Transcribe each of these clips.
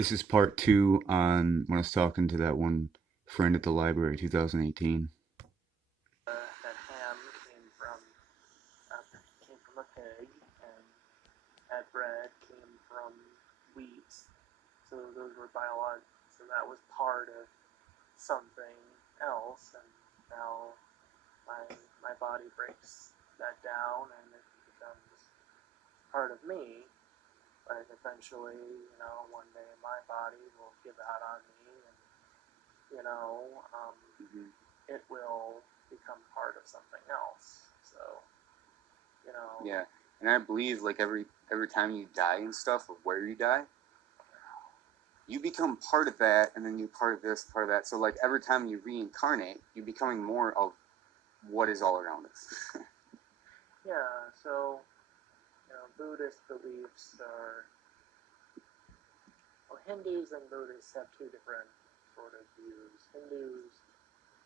This is part two on when I was talking to that one friend at the library, 2018. That ham came from a pig, and that bread came from wheat. So those were biological. So that was part of something else, and now my my body breaks that down, and it becomes part of me. But eventually, one day my body will give out on me, and you know, um, Hmm. it will become part of something else. So, you know, Yeah, and I believe like every time you die and stuff, or where you die, you become part of that, and then you part of this, part of that. So like every time you reincarnate, you're becoming more of what is all around us. yeah. So, Buddhist beliefs are well, Hindus and Buddhists have two different sort of views. Hindus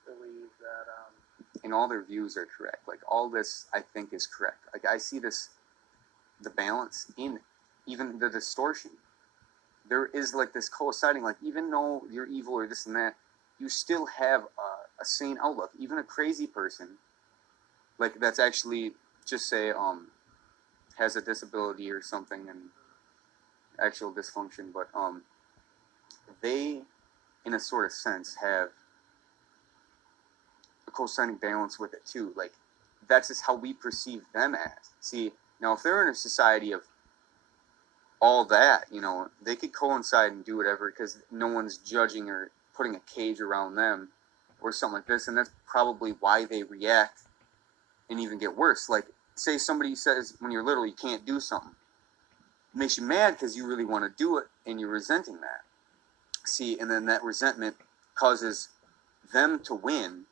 believe that And all their views are correct. Like all this, I think, is correct. Like I see this, the balance in even the distortion. There is like this coinciding. Like even though you're evil or this and that, you still have a sane outlook. Even a crazy person, like that's actually just say has a disability or something and actual dysfunction, but they, in a sort of sense, have a co-signing balance with it too. Like that's just how we perceive them as. See, now if they're in a society of all that, they could coincide and do whatever because no one's judging or putting a cage around them or something like this, and that's probably why they react and even get worse. Like, say somebody says when you're little you can't do something, it makes you mad because you really want to do it and you're resenting that. See, and then that resentment causes them to win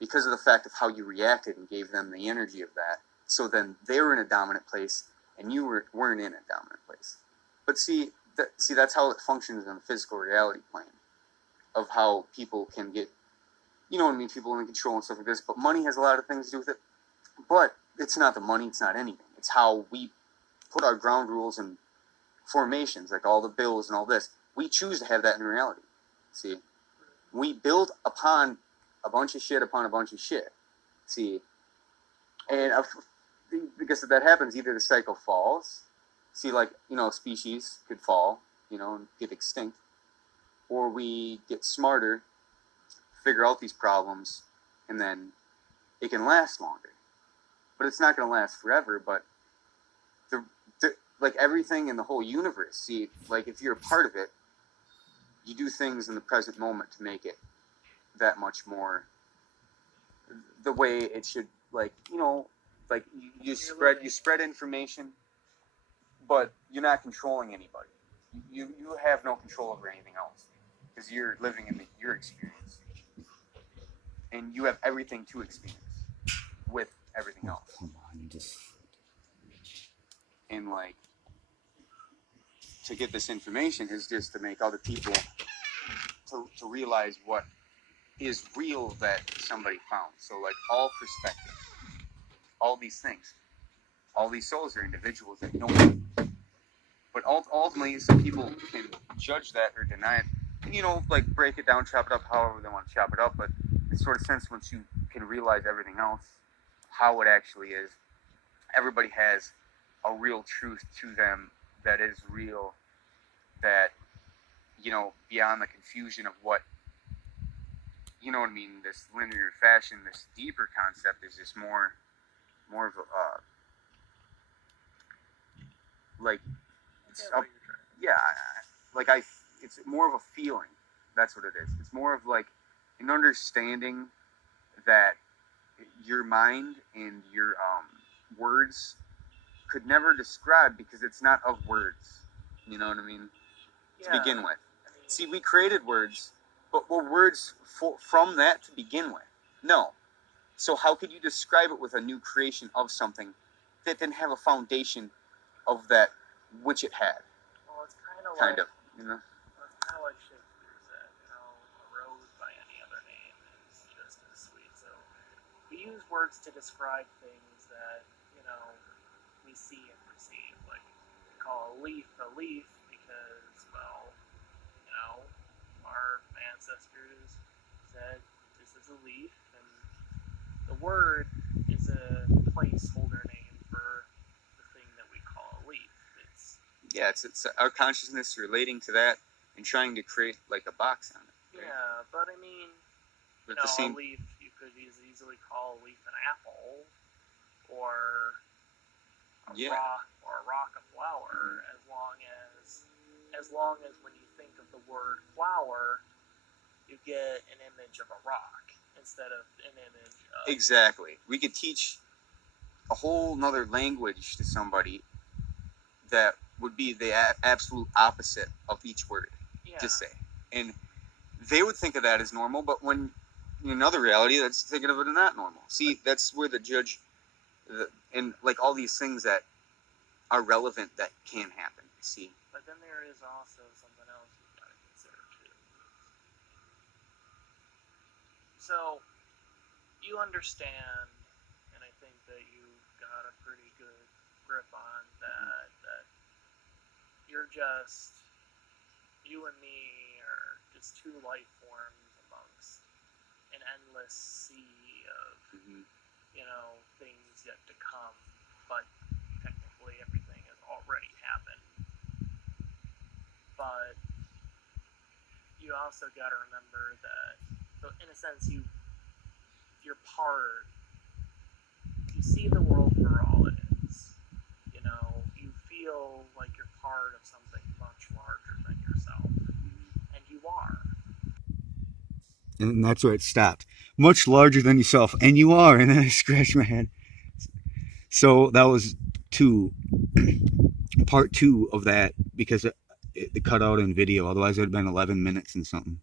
because of the fact of how you reacted and gave them the energy of that. So then they were in a dominant place and weren't in a dominant place. But see that's how it functions in the physical reality plane of how people can get, you know what I mean, people in control and stuff like this. But money has a lot of things to do with it. But it's not the money, it's not anything. It's how we put our ground rules and formations, like all the bills and all this. We choose to have that in reality. See, we build upon a bunch of shit upon a bunch of shit. See, and because if that happens, either the cycle falls. See, like species could fall, and get extinct, or we get smarter, figure out these problems, and then it can last longer. But it's not going to last forever. But like everything in the whole universe, see, like if you're a part of it, you do things in the present moment to make it that much more the way it should. Like like you spread information, but you're not controlling anybody. You have no control over anything else because you're living in your experience, and you have everything to experience with everything Oh, else. come on, just And like to get this information is just to make other people to realize what is real that somebody found. So like all perspective, all these things, all these souls are individuals that know. But ultimately, some people can judge that or deny it. Like break it down, chop it up however they want to chop it up. But in sort of sense, once you can realize everything else, how it actually is, everybody has a real truth to them that is real, that, beyond the confusion of what, you know what I mean, this linear fashion, this deeper concept is just more of a, like, it's up, yeah, like it's more of a feeling. That's what it is. It's more of like an understanding that your mind and your words could never describe because it's not of words. You know what I mean? To begin with. See, we created words, but were words from that to begin with? No. So how could you describe it with a new creation of something that didn't have a foundation of that which it had? Well, it's kind of Kind like of, you know. well, it's kind of like Shakespeare said. A rose by any other name is just as sweet. So we use words to describe things that we see and perceive. Like we call a leaf because, well, word is a placeholder name for the thing that we call a leaf. It's our consciousness relating to that and trying to create like a box on it. Right? Yeah, but I mean, But you know, the same, a leaf, you could easily call a leaf an apple, or Yeah. a rock a flower, as long as when you think of the word flower, you get an image of a rock instead of an image of... Exactly. We could teach a whole nother language to somebody that would be the absolute opposite of each word Yeah. to say. And they would think of that as normal, but when in another reality, that's thinking of it as not normal. See, that's where the judge, and like all these things that are relevant that can happen. See, But then there is also something else you've got to consider too. So, you understand, and I think that you've got a pretty good grip on that you're just, you and me are just two life forms amongst an endless sea of, you know, things yet to come, but technically everything has already happened. But you also got to remember that, so in a sense, you're part. You see the world for all it is. You know, you feel like you're part of something much larger than yourself, and you are. And that's where it stopped. Much larger than yourself, and you are. And then I scratched my head. So that was part two of that, because it cut out in video. Otherwise, it would have been 11 minutes and something.